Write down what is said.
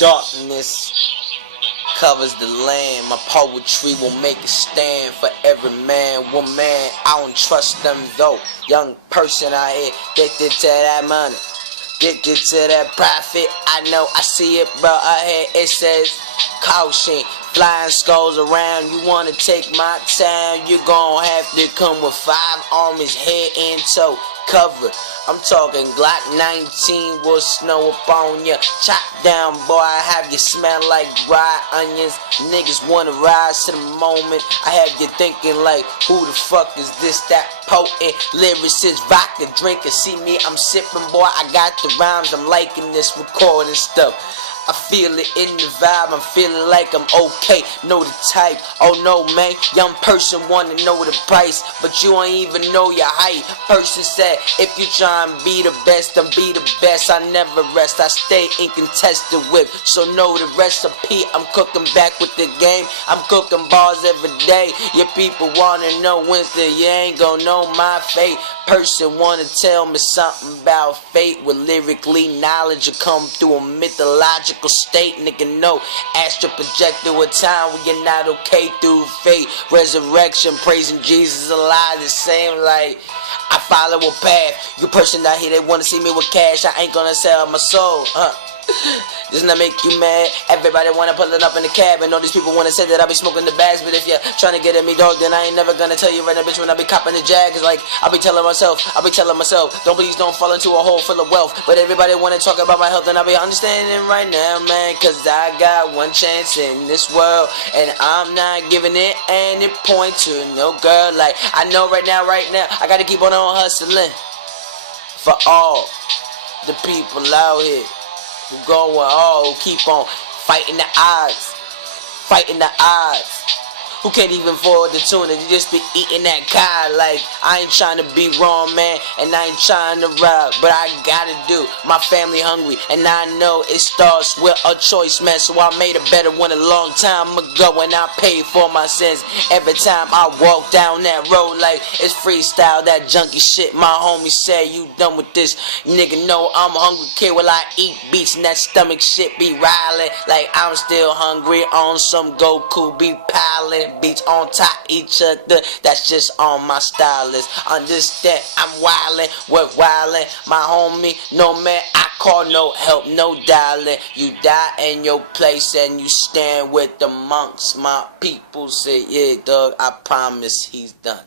Darkness covers the land. My poetry will make a stand for every man, woman. I don't trust them though. Young person out here addicted to that money, addicted to that profit. I know, I see it, bro. Ahead it says caution. Flying skulls around. You wanna take my town? You gon' have to come with 5 armies, head and toe. Cover. I'm talking Glock 19 will snow up on ya. Chop down, boy, I have you smell like dry onions. Niggas wanna rise to the moment. I have you thinking like, who the fuck is this, that potent lyricist, vodka drinker? See me, I'm sipping, boy, I got the rhymes. I'm liking this recording stuff. I feel it in the vibe, I'm feeling like I'm okay. Know the type, oh no man. Young person wanna know the price, but you ain't even know your height. Person said, if you try and be the best, then be the best. I never rest, I stay in contested whip. So know the recipe, I'm cooking back with the game. I'm cooking bars every day. Your people wanna know Wednesday, you ain't gonna know my fate. Person wanna tell me something about fate, with lyrically knowledge will come through a mythological state. Nigga, no astral projector with time when you're not okay through fate. Resurrection, praising Jesus alive, the same like I follow a path. You person out here, they wanna see me with cash. I ain't gonna sell my soul, Doesn't that make you mad? Everybody wanna pull it up in the cab, and all these people wanna say that I be smoking the bags. But if you're trying to get at me, dog, then I ain't never gonna tell you right now, bitch, when I be copping the jag. Cause like, I be telling myself, please don't fall into a hole full of wealth. But everybody wanna talk about my health, and I be understanding right now, man. Cause I got one chance in this world, and I'm not giving it any point to no girl. Like, I know right now, I gotta keep on hustling for all the people out here who going all, who keep on fighting the odds, who can't even afford the tuna, you just be eating that cod. Like, I ain't trying to be wrong, man, and I ain't trying to rob, but I gotta do, my family hungry, and I know it starts with a choice, man. So I made a better one a long time ago, and I paid for my sins every time I walk down that road. Like, it's freestyle, that junkie shit. My homie said, you done with this, nigga? No, I'm a hungry kid while I eat beats, and that stomach shit be riling. Like, I'm still hungry on some Goku, be piling beats on top each other. That's just on my stylist. Understand, I'm wildin', what wildin'? My homie, no man, I call no help, no dialing. You die in your place and you stand with the monks. My people say, yeah, dog, I promise he's done.